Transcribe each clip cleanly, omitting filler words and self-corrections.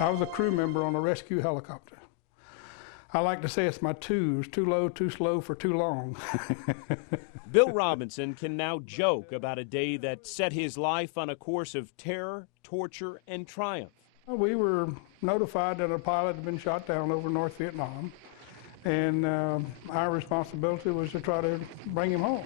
I was a crew member on a rescue helicopter. I like to say it's my twos, too low, too slow for too long. Bill Robinson can now joke about a day that set his life on a course of terror, torture, and triumph. We were notified that a pilot had been shot down over North Vietnam, and our responsibility was to try to bring him home.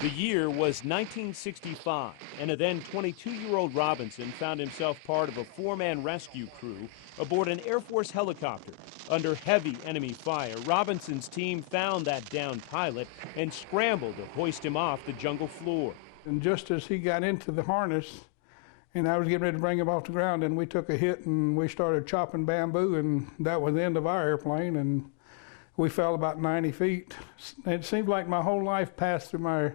The year was 1965, and a then 22-year-old Robinson found himself part of a four-man rescue crew aboard an Air Force helicopter. Under heavy enemy fire, Robinson's team found that downed pilot and scrambled to hoist him off the jungle floor. And just as he got into the harness, and I was getting ready to bring him off the ground, and we took a hit and we started chopping bamboo, and that was the end of our airplane, and we fell about 90 feet. It seemed like my whole life passed through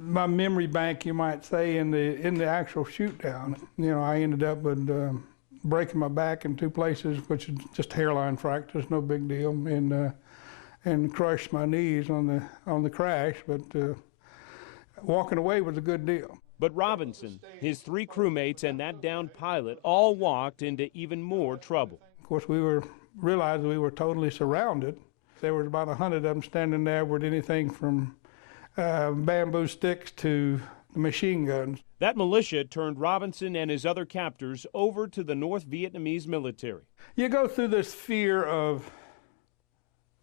my memory bank, you might say, in the actual shoot down. You know, I ended up with breaking my back in two places, which is just hairline fractures, no big deal, and crushed my knees on the crash. But walking away was a good deal. But Robinson, his three crewmates, and that downed pilot all walked into even more trouble. Of course, we realized we were totally surrounded. There was about 100 of them standing there with anything from bamboo sticks to machine guns. That militia turned Robinson and his other captors over to the North Vietnamese military. You go through this fear of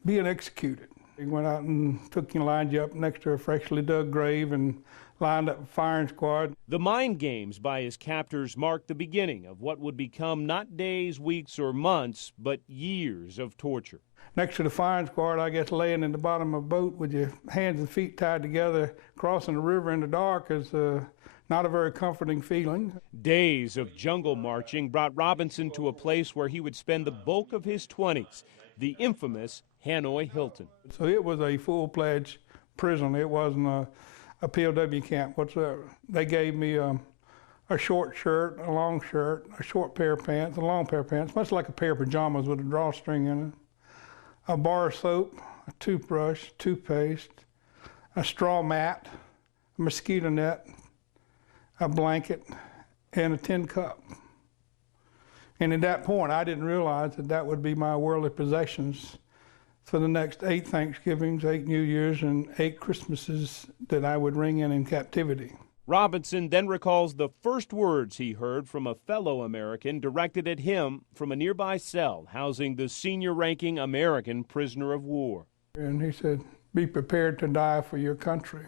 being executed. We went out and lined you up next to a freshly dug grave and lined up a firing squad. The mind games by his captors marked the beginning of what would become not days, weeks, or months, but years of torture. Next to the firing squad, I guess laying in the bottom of a boat with your hands and feet tied together, crossing the river in the dark is not a very comforting feeling. Days of jungle marching brought Robinson to a place where he would spend the bulk of his 20s, the infamous Hanoi Hilton. So it was a full-fledged prison. It wasn't a POW camp whatsoever. They gave me a short shirt, a long shirt, a short pair of pants, a long pair of pants, much like a pair of pajamas with a drawstring in it, a bar of soap, a toothbrush, toothpaste, a straw mat, a mosquito net, a blanket, and a tin cup. And at that point, I didn't realize that that would be my worldly possessions for the next 8 Thanksgivings, 8 New Years, and 8 Christmases that I would ring in captivity. Robinson then recalls the first words he heard from a fellow American directed at him from a nearby cell housing the senior-ranking American prisoner of war. And he said, "Be prepared to die for your country."